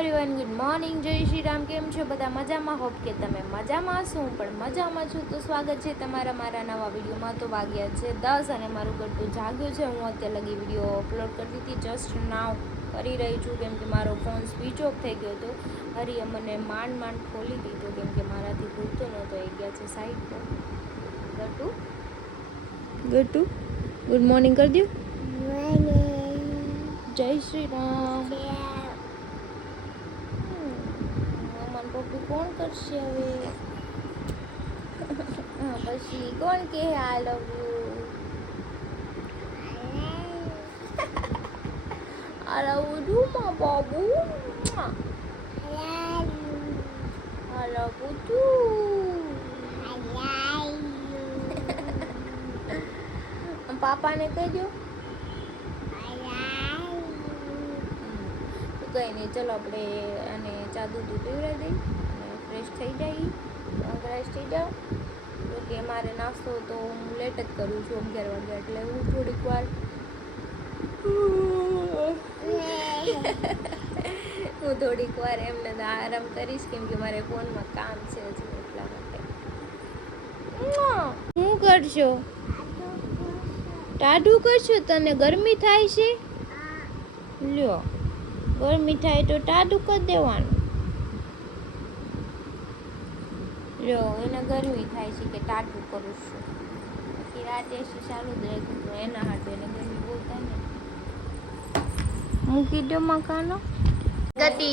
Everyone, good morning, જય શ્રી રામ. કેમ છો બધા? મજામાં? હોપ કે તમે મજામાં છો. હું પણ મજામાં છું. તો સ્વાગત છે તમારા મારા નવા વિડીયોમાં. તો વાગ્યા છે 10 અને મારું ગટ્ટું જાગ્યું છે. હું અત્યારે લગી વિડીયો અપલોડ કરતી હતી, જસ્ટ નાવ કરી રહી છું, કેમ કે મારો ફોન સ્વિચ ઓફ થઈ ગયો હતો. હરીએ મને માંડ ખોલી દીધો, કેમ કે મારાથી ભૂલતો નહોતો. એ ગયા છે સાઈડ પર. ગટ્ટુ ગુડ મોર્નિંગ કરી દઉં. જય શ્રી રામ. મમ્મા પપ્પુ કોણ કરશે હવે? પછી કોણ કે આઈ love you? I love you મા બાબુ. આઈ લવ યુ ટુ. પાપાને કહી દો. કંઈ નહીં, ચલો આપણે અને ચા દૂધ પીવડાવી દઈ અને ફ્રેશ થઈ જઈએ. ફ્રેશ થઈ જાઓ. કે મારે નાસ્તો તો હું લેટ જ કરું છું, 11 વાગે, એટલે હું થોડીક વાર એમને આરામ કરીશ, કેમ કે મારે ફોનમાં કામ છે હજુ, એટલા માટે. શું કરશો? ટાઢું કરશો? તને ગરમી થાય છે? લ્યો, ગરમી થાય તો ટાઢું કરી દેવાનું. લ્યો, એને ગરમી થાય છે કે ટાઢું કરું છું. પછી રાતે એસી ચાલુ જ રાખ્યું, એના હાથે એને ગરમી બહુ થાય ને. મૂકી દો મકાનો. ગતિ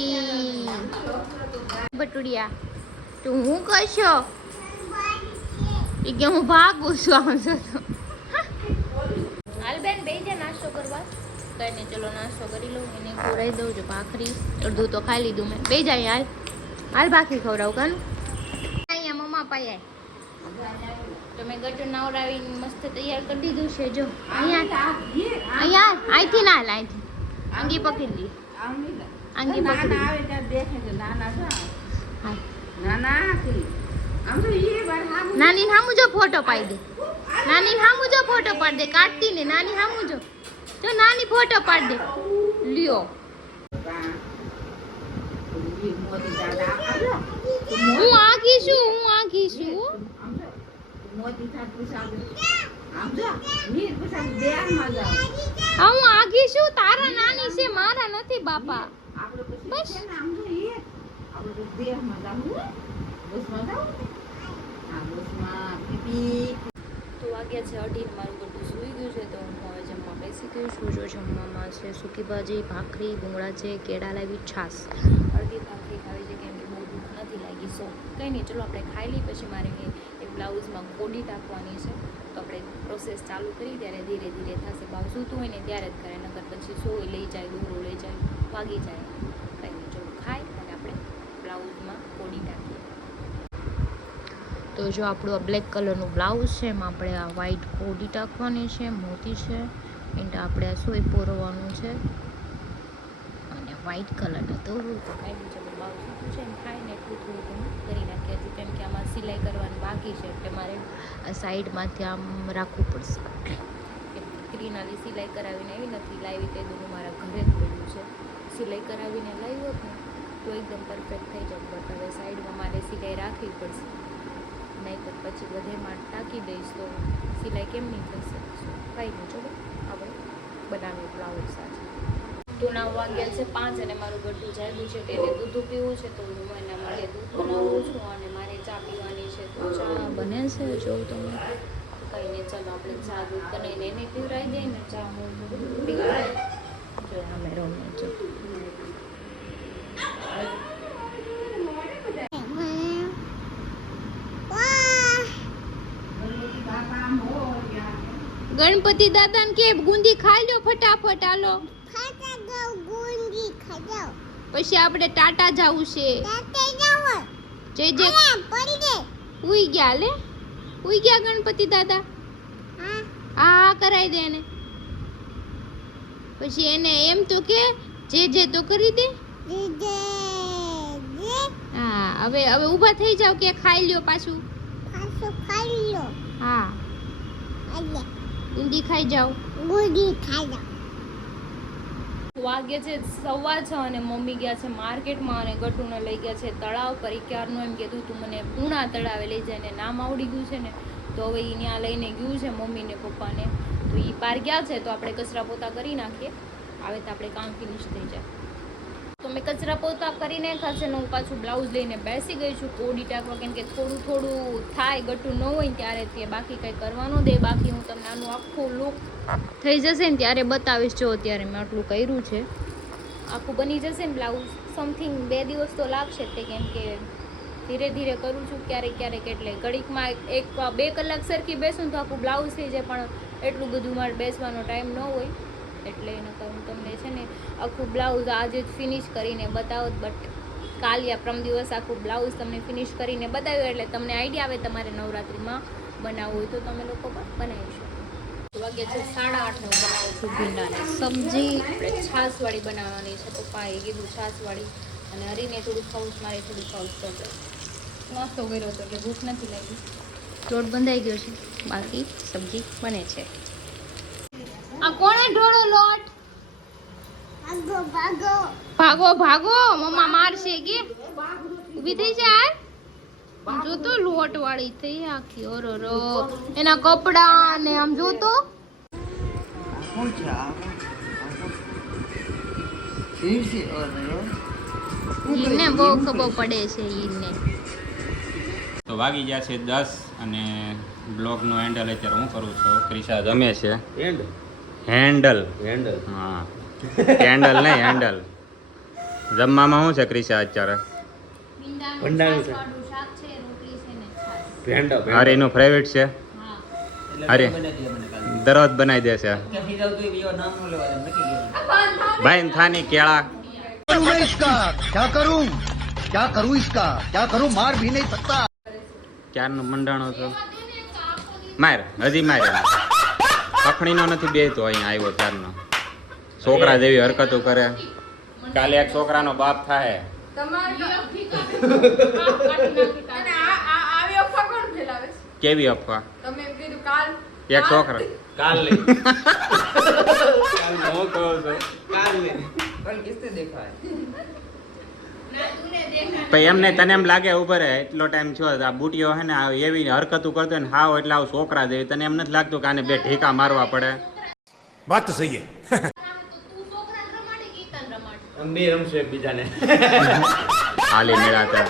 બટુડિયા, તું હું કરશો? કે હું ભાગું છું આમ છો તો. હાલ બેન, બે જા નાસ્તો કરવા. કઈ નહીં, ચલો નાસ્તો કરી લઉં. એને ખવડાવી દઉં છું ભાખરી. અડધું તો ખાઈ લીધું મેં. બે જાય હાલ. હાલ ભાખરી ખવડાવું કાનું. અહીંયા મમ્મા પાયા તો મેં ગટ્ટુ નવડાવીને મસ્ત તૈયાર કરી દીધું છે. જો અહીંયા અહીંથી ના હાલ, અહીંથી આંગી પકડી લી. આંગી પકડી નાની હામુ જો ફોટો પાડી દે. નાની હામુ જો ફોટો પાડી દે. કાઢતી ને નાની હામુ જો નાની ફોટો પાડી દે. લ્યો, હું આખી છું. હું આખી છું. તારા નાની છે, મારા નથી બાપા. બસ તો વાગ્યા છે 2:30. મારું બધું સૂઈ ગયું છે, તો હું હવે જમવા બેસી ગઈ છું. જો જમવામાં છે સૂકી ભાજી, ભાખરી, ભૂંગળા છે, કેળા લાવી, છાશ. અડધી ભાખરી ખાવી છે, કેમ કે બહુ ભૂખ નથી લાગી. સો કંઈ નહીં, ચલો આપણે ખાઈ લઈએ. પછી મારે એક બ્લાઉઝમાં કોડી ટાંકવાની છે, તો આપણે પ્રોસેસ ચાલુ કરી ત્યારે ધીરે ધીરે થશે. ભાવ સૂતું હોય ને ત્યારે જ કરે, નકર પછી સોય લઈ જાય, દોરો લઈ જાય, વાગી જાય. કંઈ નહીં, ચલો ખાઈ અને આપણે બ્લાઉઝમાં કોડી ટાંકીએ. તો જો આપણું આ બ્લેક કલરનું બ્લાઉઝ છે, એમાં આપણે આ વ્હાઈટ કોડી ટાંકવાની છે, મોતી છે, એન્ડ આપણે આ સોય પોરવાનું છે અને વ્હાઈટ કલરના દોરું. તો કાંઈ નહીં, ચલો બ્લાઉઝ સૂતું છે, એમ ખાઈને એટલું થોડું કરી નાખીએ હજુ, કેમ કે આમાં સિલાઈ કરવાની બાકી છે, એટલે મારે આ સાઈડમાંથી આમ રાખવું પડશે. ક્રીનાલી સિલાઈ કરાવીને આવી નથી લાવી, તે દોરું મારા ઘરે જ પડ્યું છે. સિલાઈ કરાવીને લાવી હોત ને તો એકદમ પરફેક્ટ થઈ જાય, બટ હવે સાઈડમાં મારે સિલાઈ રાખવી પડશે, નહીં તો પછી બધેમાં ટાંકી દઈશ તો સિલાઈ કેમ નહીં થશે. કાંઈ નહીં, ચલો આપણે બનાવીએ બ્લાઉઝ સાથે. તો 9 વાગ્યા છે 5 અને મારું ગટ્ટું જાગ્યું છે, તેને દૂધ પીવું છે, તો હું એના માટે દૂધ બનાવું છું અને મારે ચા પીવાની છે. તો ચા બને છે, જોઉં તમે. કંઈ નહીં, ચાલો આપણે ચા દૂધ બનાવીને એને પીવડાવી દઈએ ને ચા હું પીવડાવી. જો અમે રમીએ જો. ગણપતિ દાદાને કે ગુંદી ખાઈ લો ફટાફટ. હાલો પછી આપણે ટાટા જવું છે. ઉઈ ગયા લે, ઉઈ ગયા ગણપતિ દાદા. હા કરાઈ દે એને. પછી એને એમ તો કે જે તો કરી દે. હા, હવે ઊભા થઈ જાવ કે ખાઈ લ્યો પાછું. હા, ગુંદી ખાઈ જાઓ. વાગ્યા છે 6:15 અને મમ્મી ગયા છે માર્કેટમાં અને ગટુને લઈ ગયા છે તળાવ પર. ક્યારનું એમ કીધું તું મને પૂણા તળાવે લઈ જાય ને નામ આવડી ગયું છે ને તો હવે એ ત્યાં લઈને ગયું છે મમ્મીને પપ્પાને. તો એ બહાર ગયા છે તો આપણે કચરા પોતા કરી નાખીએ, આવે તો આપણે કામ ફિનિશ થઈ જાય. તો મેં કચરા પોતા કરી નાખ્યા છે ને હું પાછું બ્લાઉઝ લઈને બેસી ગઈ છું કોડી ટાંકવા, કેમ કે થોડું થોડું થાય ગટું ન હોય ને ત્યારે તે બાકી કંઈ કરવાનું દે. બાકી હું તમને આનું આખું લુક થઈ જશે ને ત્યારે બતાવીશ. જો અત્યારે મેં આટલું કર્યું છે, આખું બની જશે ને બ્લાઉઝ સમથિંગ 2 દિવસ તો લાગશે તે, કેમ કે ધીરે ધીરે કરું છું ક્યારેક ક્યારેક. એટલે ઘડીકમાં 1-2 કલાક સરખી બેસું તો આખું બ્લાઉઝ થઈ જાય, પણ એટલું બધું મારે બેસવાનો ટાઈમ ન હોય એટલે એનું હું તમને છે ને આખું બ્લાઉઝ આજે જ ફિનિશ કરીને બતાવો. બટ કાલ યા પ્રમ દિવસ આખું બ્લાઉઝ તમને ફિનિશ કરીને બતાવ્યું એટલે તમને આઈડિયા આવે તમારે નવરાત્રિમાં બનાવવું હોય તો તમે લોકો પણ બનાવી શકો. વાગ્યા છે 8:30 બનાવું છું ભીંડાની સબ્જી. આપણે છાશવાળી બનાવવાની છે, પપ્પાએ કીધું છાશવાળી, અને હરીને થોડું ખાવું, મારે થોડું ખાવું તો નાસ્તો કર્યો હતો એટલે ભૂખ નથી લાગી. લોટ બંધાઈ ગયો છે, બાકી સબ્જી બને છે. આ કોણે ઢોળો લોટ? ભાગો ભાગો ભાગો ભાગો, મમ્મા મારશે કે ઊભી થઈ જા. જો તો લોટ વાળી થઈ આખી. ઓરોરો એના કપડા ને આમ જો તો ઈને બહુ ખબર પડે છે ઈને. તો વાગી ગયા છે 10 અને બ્લોગનો હેન્ડલ અત્યારે હું કરું છું. ક્રિશા જમે છે. હેન્ડલ હા, કેન્ડલ નહીં હેન્ડલ. જમવામાં શું છે ક્રિશા અત્યારે? અરે એનું ફેવરેટ છે. અરે દરરોજ બનાવી દે છે ભાઈ થાની કેળા. क्या करूं इसका क्या करूं मार भी नहीं सकता. ક્યારનો મંડાણો છો માર, હજી માર પખણીનો નથી બેતો અહીંયા આવ્યો ત્યારનો. છોકરા જેવી હરકતો કરે. કાલે એક છોકરાનો બાપ થાય. કેવી અફવા? એક છોકરા કાલ લે હું કહું છું કાલ લે કલ કિસને દેખાય ભાઈ. એમને તને એમ લાગે ઉપર એટલો ટાઈમ થયો આ બુટીઓ હે ને એવી હરકતું કરતો ને હાવ એટલે આવ છોકરા જેવી. તને એમ નથી લાગતું કે આને 2 ઢીકા મારવા પડે? बात तो सही है. બે રમશું એકબીજાને હાલી મેળાતા.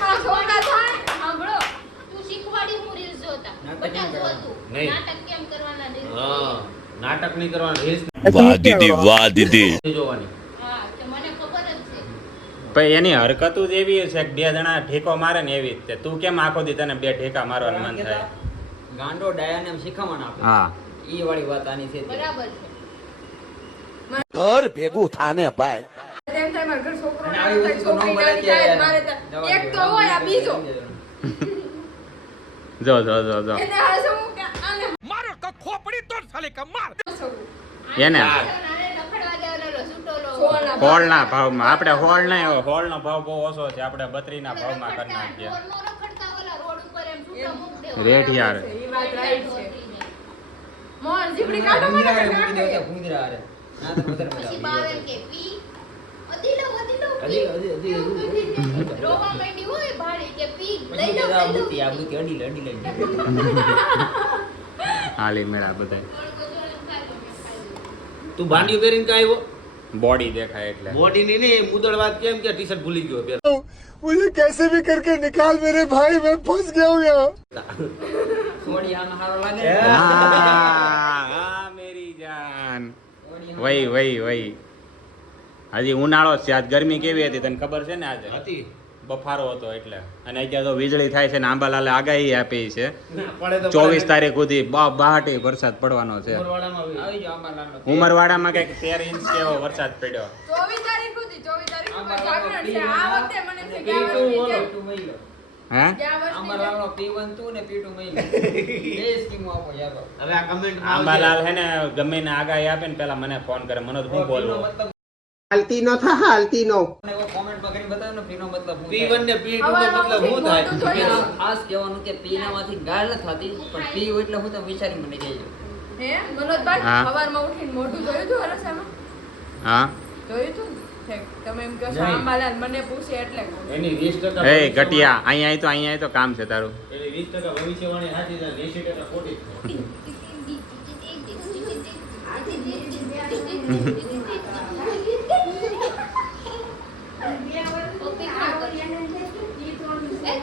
નાટક નહીં કરવાનું, રીલ્સ. वाह दीदी वाह दीदी. જોવાની ભાઈ એની હરકતો જ એવી છે કે 2 જણા ઠેકો મારે ને એવી રીતે. તું કેમ આખો દી તને 2 ઠેકા મારવાનું મન થાય? ગાંડો ડાયાને શીખવણ આપે. હા ઈ વાળી વાત આની છે. બરાબર છે. घर भेगू थाने पाए. અને આવી વસ્તુ તો ન મળે કે એક તો હોય આ બીજો જો જો જો જો એને હાસું કે આને मारो तो खोपड़ी तोड़ साले का मार. એને રખડવા દેવાનો સુટોલો હોળના ભાવમાં. આપણે હોળ નહીં, હોળનો ભાવ બહુ ઓછો છે. આપણે 32 ના ભાવમાં કરી નાખીએ. રેટ યાર ઈ વાત રાઈટ છે. મોહન જીબડી કાઢો મને મૂકી દે છે ભૂંદરા હારે. ના તો વધારે મજા પછી આવે. બાવે કે પી અદીલો અડી રોવા માંડી હોય ભાડે કે પી લઈ પછી લો આ બુતી અડી લઈ હાલી મેળા બધા. તું ભાંડિયો પહેરીને કા આવ્યો? બોડી દેખાય એટલે. બોડી ની નહીં મુદળ વાત કેમ કે ટી-શર્ટ ભૂલી ગયો પેલા. मुझे कैसे भी करके निकाल मेरे भाई, मैं फंस गया हूँ यहाँ. સોડી આનો હારો લાગે. હા મેરી જાન. વઈ વઈ વઈ. હજી ઉનાળો છે. આજ ગરમી કેવી હતી તને ખબર છે ને? આજે હતી બફારો હતો એટલે. અને અત્યારે તો વીજળી થાય છે ને આંબાલાલે આગાહી આપી છે પડે તો 24 તારીખ સુધી બહાટી વરસાદ પડવાનો છે. ઉમરવાડામાં આવી જાવ આંબાલાલનો. ઉમરવાડામાં કઈક 13 ઇંચ જેવો વરસાદ પડ્યો. 24 તારીખ સુધી 24 તારીખ ઉપર આંબાલાલનો જાગરણ છે. આ વખતે મને છે કે P2 આ વર્ષની બોલો, જેમ. P2 મહિલો. હે આંબાલાલનો P1 તું ને P2 મહિલો. બે સ્કીમો આપો યાર. હવે આ કમેન્ટ આંબાલાલ હે ને ગમે ને આગાહી આપે ને પેલા મને ફોન કરે. મને તો હું બોલવું? મતલબ હાલતી નો થા હાલતી નો એવો કોમેન્ટમાં કરીને બતાવો ને P નો મતલબ શું P1 ને P2 નો મતલબ શું થાય? ખાસ કહેવાનું કે P નામાંથી ગાળ ન થતી પણ P હોય એટલે હું તો વિચારી મને કહેજો. હે મનોજભાઈ હા. સવારમાં ઉઠીને મોઢું જોયું હતું હરસામાં? હા જોયું તું ને? ઠેક, તમે એમ કહો છો આંબાલાલ મને પૂછે એટલે કહું. એની 20% એ ગટિયા અહીંયા આવી તો કામ છે તારું. એની 20% ભવિષ્યવાણી સાચી છે, 80% ખોટી છે.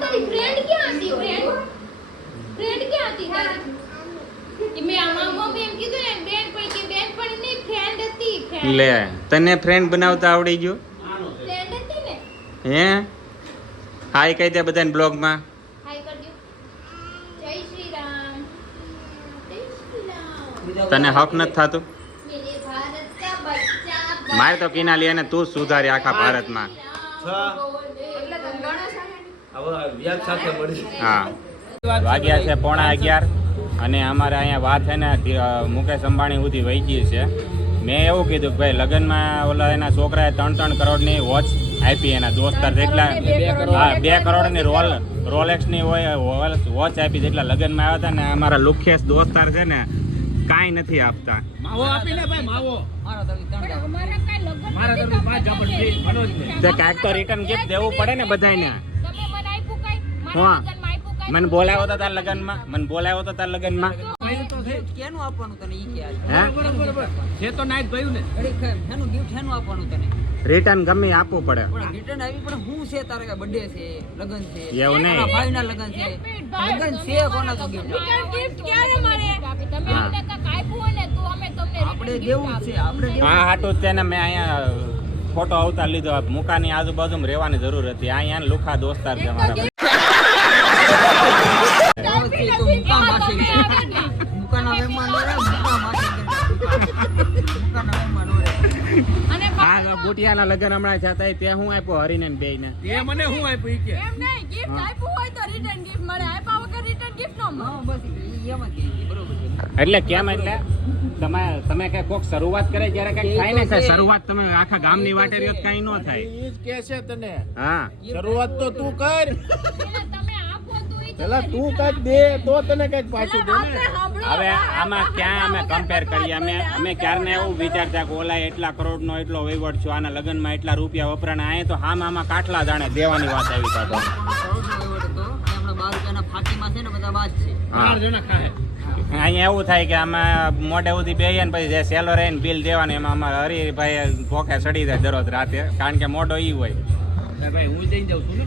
તારી ફ્રેન્ડ ક્યાં હતી? ફ્રેન્ડ ક્યાં હતી તારી? મેં આમાં મમ્મી એમ કીધું ને બેન પણ કે બેન પણ નહીં ફ્રેન્ડ હતી. લે તને ફ્રેન્ડ બનાવતા આવડી ગયું? ફ્રેન્ડ હતી ને. હે હાય કહી દે બધાને બ્લોગમાં. હાય કરજો. જય શ્રી રામ. જય શ્રી રામ. તને હક નથી થતું? મેરે ભારત કા બચ્ચા મારે તો કિનાલી અને તું જ સુધારી આખા ભારતમાં. એટલે તમે ગણો છો ને? હવે વ્યાજ સાથે મળી. હા વાગ્યા છે 11:30 અને અમારે અહીંયા વાત છે ને મુકેશ અંબાણી સુધી વહી ગઈ છે. મેં એવું કીધું કે ભાઈ લગ્નમાં ઓલા એના છોકરાએ 3 કરોડની વોચ આપી એના દોસ્તાર જેટલા. હા 2 કરોડની રોલેક્સની વોચ આપી જેટલા લગ્નમાં આવ્યા હતા ને અમારા લુખેશ દોસ્તાર છે ને કાંઈ નથી આપતા. માવો આપીને ભાઈ માવો. મારા તરફથી 3 જાપ. અમારા કઈ લગ્ન મારા તરફથી 5 જાપડ ફ્રી મનોજને. તે કાંઈક તો રિટર્ન ગિફ્ટ દેવું પડે ને બધાને. તમે મને આપ્યું કઈ? હા. મારા લગ્નમાં આપ્યું કઈ? મને બોલાવ્યો તો તાર લગ્નમાં. કહ્યું તો છે કેનું આપવાનું તને ઈ કે આજ. હે બરાબર. છે તો નાઈટ ભાઈ ને. ઘડીક એનું ગિફ્ટ એનું આપવાનું તને. રિટર્ન ગમે એ આપવું પડે. પણ રિટર્ન આવી પણ હું છે તારે કે બર્થડે છે, લગન છે, એવું નહીં. તારા ભાઈના લગન છે. લગન છે કોના તો ગિફ્ટ ગિફ્ટ ક્યારે મળે? તમે હા. અમને કાંઈક આપ્યું હોય ને તો અમે તમને આપણે return દેવું gift જ છે. આપણે દેવું હા હાટું જ તેને મેં અહીંયા ફોટો અવતાર લીધો. મુકાની આજુબાજુમાં રહેવાની જરૂર હતી. અહીંયા લુખા દોસ્તાર છે મારા. છે. તો મુકા માસી છે. મુકાના મહેમાન નો રે, મુકા માસી છે. મુકાના મહેમાન નો રે. અને આ ગોટિયાના લગ્ન હમણાં જતા તે હું આપ્યો હરીને ને બેયને. એ મને શું આપ્યું ઈ કે? એમ નહીં, gift આપ્યું હોય તો return gift મળે. આપ્યા વગર return gift ન મળે. હા બસ ઈ એમ જ છે. બરોબર છે. એટલે કેમ એટલે તમે કઈ કોક શરૂઆત કરે જ્યારે કઈ થાય ને કે શરૂઆત તમે આખા ગામની વાટે રહ્યો કઈ ન થાય. ઈ જ કે છે તને. હા શરૂઆત તો તું કર. પેલા તમે આપો તો ઈ પેલા તું કઈક દે તો તને કઈક પાછું દે ને. હવે આમાં ક્યાં અમે કમ્પેર કરીએ? અમે ક્યારને એવું વિચારતા કે ઓલા એટલા કરોડનો એટલો વહીવટ છો, આના લગ્નમાં એટલા રૂપિયા વપરાણા. અહીંયા તો આમાં કાટલા જાણે દેવાની વાત આવી પાછો. કરોડનો વહીવટ હતો. હમણાં 12 રૂપિયાના ફાકીમાં છે ને બધા બાદ છે. 4 જણા ખાય. અહીંયા એવું થાય કે આમાં મોઢે સુધી બેહીએ ને પછી જે સેલો રહે ને બિલ દેવાનું એમાં અમારે હરીભાઈ ભોખે ચડી જાય દરરોજ રાતે, કારણ કે મોઢો ઈ હોય. ભાઈ હું દઈ જાઉં છું ને.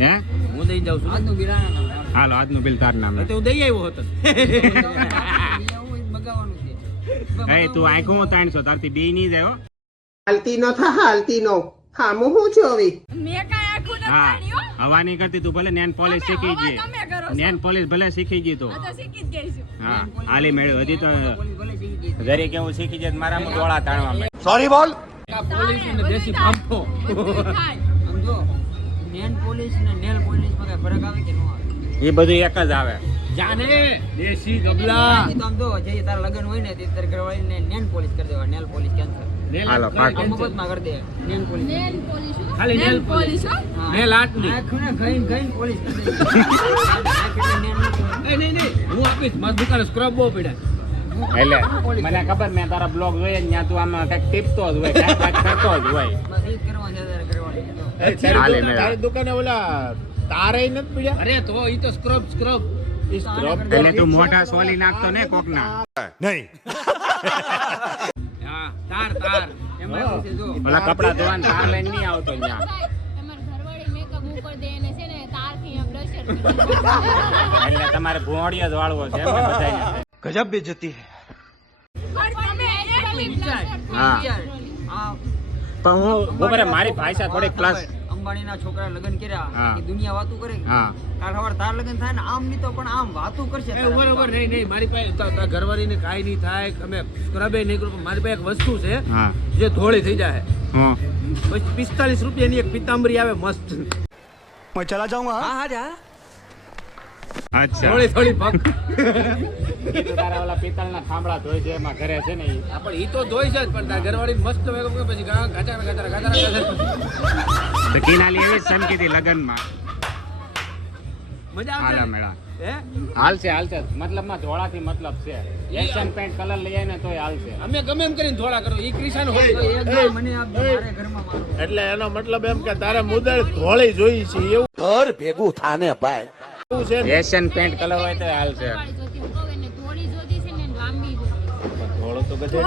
હે હું દઈ જાઉં છું. આજનું બિરાના નામે. હાલો આજનું બિલ તાર નામે. તો હું દઈ આવ્યો હતો. એવું મગાવવાનું છે. હે તું આખું 300 તારથી બી નહીં જાય હો. હાલતી ન થા હાલતી નો હામું હું જોવી મેં કાંઈ આખું નથી હા પાડ્યું, હો. હવાની કરતી તું ભલે નેન પોલિશ શીખી હવે ગઈ. તમે કરો છો. નેન પોલિશ ભલે શીખી ગઈ તો આ તો શીખી જ ગઈ છું. હા હાલી મેળ્યું હજી તો પોલીસ ભલે શીખી ગઈ. જરી કેવું શીખી જાય તો મારામાં ડોળા તાણવા મળે. सॉरी बोल આ પોલીસ ને દેશી પંપો. બધું થાય. સમજો નેલ પોલીસ ને નેલ પોલીસ માં કઈ ફરક આવે કે ન આવે? એ બધું એક જ આવે. જાને દેશી ગબલા. બાકી તો આમ જો જે તારા લગન હોય ને તે તારે ઘરવાળીને નેલ પોલીસ કરી દેવા. Nail police cancer. હાલો, પાક. આ મફતમાં કરી દે નેલ પોલીસ. નેલ પોલિશ, હો. ખાલી નેલ પોલિશ, હો. હા. નેલ આર્ટની. આંખને ગઈને પોલીસ કરી દે. આંખ એટલે નેલ નથી. નહીં હું આપીશ. મારી દુકાને સ્ક્રબ બહુ પડ્યા. એટલે મને ખબર મેં તારા બ્લોગ જોઈએ ને ત્યાં તું આમાં કંઈક ટીપતો જ હોય, કાંઈક કરતો જ હોય. બસ ઈ જ કરવા છે તારે ઘરવાળી તો. હાલે મેળા. તારી દુકાને ઓલા તારે નથી પડ્યા. અરે તો ઈ તો સ્ક્રબ ઈ સ્ક્રબ. એટલે તું મોઢા સોલી નાખતો ને કોકના. હા તાર એમાં એવું છે જો ઓલા કપડા ધોવાને તાર લઈને નહીં આવતો ત્યાં. તમારી ઘરવાળી makeup ઉપર દે અને છે ને તારથી આમ બ્રશર કરી દે. એટલે તમારે ભોંડિયો જ વાળવો છે એમ ને બધાયને. गजब बेइज्जती है પણ તમે actually blusher હા. વિચાર. આ પણ હું બરાબર મારી ભાષા થોડીક પ્લસ. અંબાણીના છોકરા લગ્ન કર્યા હા. કે દુનિયા વાતું કરે હા કાલ સવાર તાર લગ્ન થાય ને આમ નહીં તો પણ આમ વાતું કરશે એ બરોબર નહીં મારી પાસે તારા ઘરવાળીને કાંઈ નહીં થાય. અમે સ્ક્રબે નહીં કરું પણ મારી પાસે એક વસ્તુ છે હા જે ધોળી થઈ જાય. હું પછી 45 રૂપિયાની એક પિતાંબરી આવે મસ્ત. मैं चला जाऊंगा हाँ? હા જા અચ્છા થોડી પગ. એ તો તારા ઓલા પિત્તળના થાંભળા ધોઈ છે એમાં ઘરે છે ને ઈ. પણ ઈ તો ધોઈ છે જ પણ તારા ઘરવાળી મસ્ત મેકઅપ કરે પછી ગાચા. તો કિનાલી એવી જ સમકી હતી લગ્નમાં. મજા આવશે હાલા ને? મેળા હે હાલશે મતલબમાં ધોળાથી મતલબ છે એશિયન પેન્ટ કલર લઈ આવીને તોય હાલશે અમે ગમે એમ કરીને ધોળા કરો ઈ ક્રિશાન હોય એકદમ મને આપજો મારે ઘરમાં મારું એટલે એનો મતલબ એમ કે તારે મુદળ ધોળી જોઈ છે એવું ઘર ભેગું થાને ભાઈ છે ને? એશિયન પેન્ટ કલર હોય તો હાલશે વાળી જોતી હું કહું એને થોડી જોતી છે ને લાંબી જોતી ધોળો તો બધે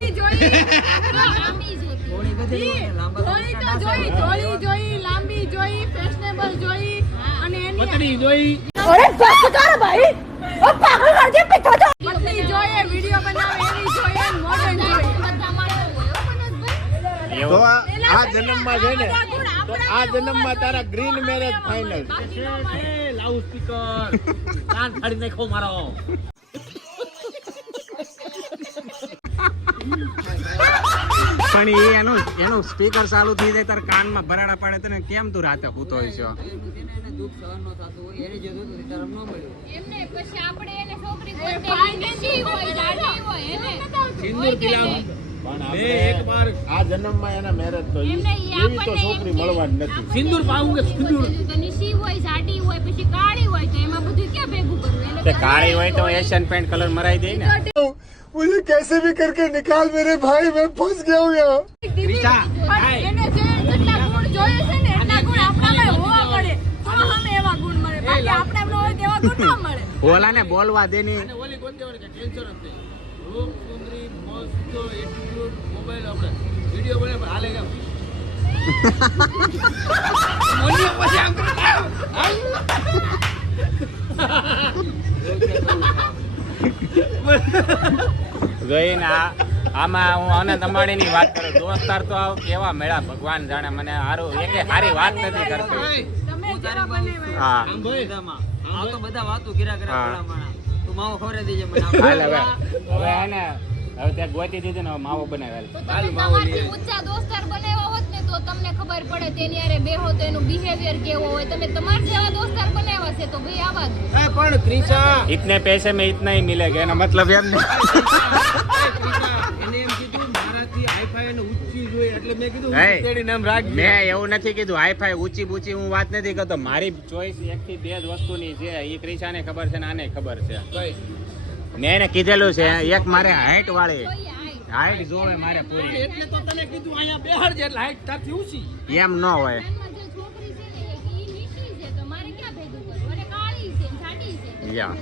લાંબી જોતી થોડી બધી લાંબા ધોળી તો જોઈ, ધોળી જોઈ, લાંબી જોઈ, fashionable જોઈ અને એની પતળી જોઈ પતલી જોઈએ, વિડીયો બનાવે એવી જોઈએ, modern જોઈએ. બધામાં એવું હોય હો મનોજભાઈ. તો આ જન્મમાં છે ને તો આ જન્મમાં તારા green marriage final loud speaker કાન ફાડી નાખો મારો પણ એનું સ્પીકર ચાલુ થઈ જાય તાર કાનમાં ભરાડા પડે તને કેમ તું રાતે સૂતો હોય છો એનું છે ને એને દુઃખ સહન ન થતું હોય એને જે જોતું ત્યારે ન મળ્યું એમને પછી આપણે એને છોકરી ગોતેલી નશી હોય, જાડી હોય એને સિંદૂર તિલક પણ બે આપણે એક વાર આ જન્મમાં એના મેરેજ તો એમને ઈ એવી તો આપણને છોકરી એમ કે મળવાની નથી સિંદૂર પાવું કે સિંદૂર તો નિશી હોય, જાડી હોય, પછી કાળી હોય તો એમાં બધું ક્યાં ભેગું કરવું એને તે કાળી હોય તો એશિયન પેન્ટ કલર મરાઈ દે ને मुझे कैसे भी करके निकाल मेरे भाई मैं फंस गया हूँ यहाँ ક્રિશા પણ એને જે જેટલા ગુણ જોઈએ છે ને એટલા ગુણ આપણામાં હોવા પડે તો અમે એવા ગુણ મળે બાકી આપણે ન હોય તેવા ગુણ ના મળે ઓલા ને બોલવા દેની અને ઓલી ગોતી હોય કે ટેન્શન જ નહીં રૂપ સુંદરી મસ્ત એટીટ્યુડ મોબાઈલ આપણે વિડિયો બને પણ હાલે કેમ મોની પછી આમ જોઈને આમાં હું અનંત અંબાણીની વાત કરું દોસ્તાર તો આવ કેવા મેળા ભગવાન જાણે મને હારું એકે સારી વાત નથી કરતો તમે જેવા બને હા આમ ભાઈ બધામાં આ તો બધા વાતો કર્યા હા. ભલા માણા તું માવો ખવડાવી દેજે મને હાલ હવે એને હવે ત્યાં ગોતી દીધી ને હવે માવો બનાવેલ તો તમે તમારથી ઊંચા દોસ્તાર બનાવ્યા હોત ને તો તમને ખબર પડે તેની હારે બેહો તો એનું બિહેવિયર કેવો હોય તમે તમાર જેવા દોસ્તાર બનાવ્યા છે તો ભાઈ આવા જ એ પણ ક્રિશા इतने पैसे में इतना ही मिलेगा એનો મતલબ એમ નહીં એને એમ કીધું મારાથી હાઈફાઈ અને ઊંચી જોઈએ એટલે મેં કીધું હે, ઊંચી નામ રાખજે મેં એવું નથી કીધું હાઈફાઈ ઊંચી બૂચી હું વાત નથી કરતો મારી ચોઈસ એક થી બે જ વસ્તુની છે એ ક્રિશાને ખબર છે ને આને ખબર છે કઈ મેં એને કીધેલું છે એક મારે હાઈટ વાળી જોઈએ હાઈટ. હાઈટ જોવે મારે પૂરી એટલે તો તને કીધું અહીંયા બેહાડજે એટલે હાઈટ તારથી ઊંચી એમ ન હોય ધ્યાનમાં જે છોકરી છે ને એક ઈ નિશી છે તો મારે ક્યાં ભેગું કરવું અને કાળી છે ને જાડી છે યા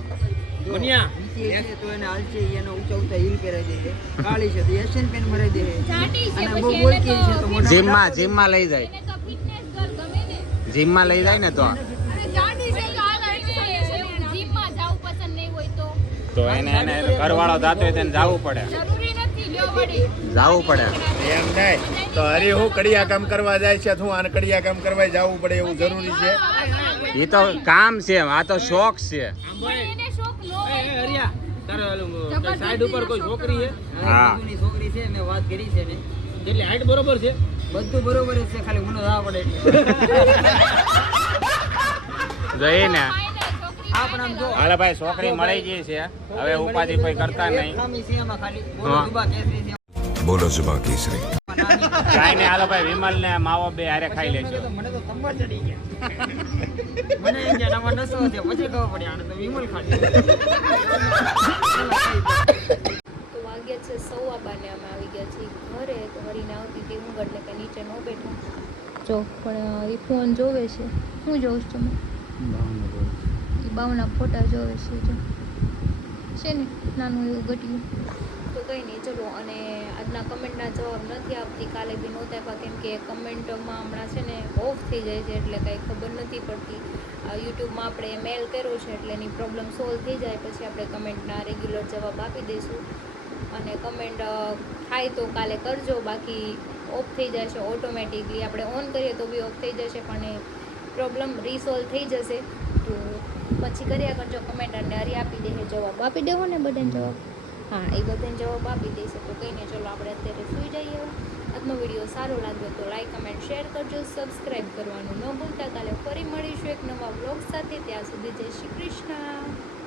દુનિયા નીચે છે તો એને હાલશે એનો ઊંચા ઊંચા હીલ પહેરાવી દે કાળી છે તો એશિયન પેન મરાવી દે જાડી છે અને બહુ પછી બોલકી એને છે તો મોઢા જીમમાં લઈ જાય એને તો ફિટનેસ ગર્લ ગમે ને જીમમાં લઈ જાય ને તો અને જાડી છે તો હાલ જીમમાં જાવું પસંદ નહીં હોય તો એને ઘરવાળો જાતો હોય તેને જવું પડે જરૂરી નથી લ્યો વળી જવું પડે એમ નહીં તો હરી હું કડિયા કામ કરવા જાય છે હું આને કડિયા કામ કરવા જવું પડે એવું જરૂરી છે એ તો કામ છે આ તો શોખ છે પણ એને શોખ નો એ હોય હરિયા તારે સાઈડ ઉપર કોઈ છોકરી છે હા. ની છોકરી છે મેં વાત કરી છે ને એટલે હાઈટ બરોબર છે બધું બરોબર જ છે ખાલી મને જવા પડે એટલે જોઈને આ પણ આમ જો હાલે ભાઈ છોકરી મળી ગઈ છે હવે ઉપાધિ કોઈ કરતા નહીં ખામી છે એમાં ખાલી બોલો હા. દુબા કેસરી છે બોલો જુબા કેસરી નાની. કાંઈ નહીં હાલો ભાઈ વિમલ ને માવો બે હારે ખાઈ લેજો તો મને તો થંભા ચડી ગયા મને એમ કે આમાં નસો છે પછી ખબર પડી આને તો વિમલ ખાધી તો વાગ્યા છે 1:15 અમે આવી ગયા છીએ ઘરે તો હરીને આવતી હતી હું એટલે કે નીચે ન બેઠા જો પણ એ ફોન જોવે છે હું જોઉં છું તમે એ બાવના ફોટા જોવે છે જો છે ને નાનું એવું ઘટ્યું તો કંઈ નહીં ચલો અને આજના કમેન્ટના જવાબ નથી આપતી કાલે બી નહોતા આપ્યા કેમ કે કમેન્ટમાં હમણાં છે ને ઓફ થઈ જાય છે એટલે કાંઈ ખબર નથી પડતી યુટ્યુબમાં આપણે મેલ કર્યો છે એટલે એની પ્રોબ્લેમ સોલ્વ થઈ જાય પછી આપણે કમેન્ટના રેગ્યુલર જવાબ આપી દઈશું અને કમેન્ટ થાય તો કાલે કરજો બાકી ઓફ થઈ જાય છે ઓટોમેટિકલી આપણે ઓન કરીએ તો બી ઓફ થઈ જશે પણ એ પ્રોબ્લેમ રીસોલ્વ થઈ જશે તો પછી કર્યા કરજો કમેન્ટ અને હરી આપી દે જવાબ આપી દેવો ને બધાને જવાબ હા એ બધાને જવાબ આપી દેશે તો કંઈ નહીં ચલો આપણે અત્યારે સૂઈ જઈએ આજનો વિડીયો સારો લાગ્યો તો લાઈક કમેન્ટ શેર કરજો સબસ્ક્રાઈબ કરવાનું ન ભૂલતા કાલે ફરી મળીશું એક નવા વ્લોગ સાથે ત્યાં સુધી જય શ્રી કૃષ્ણ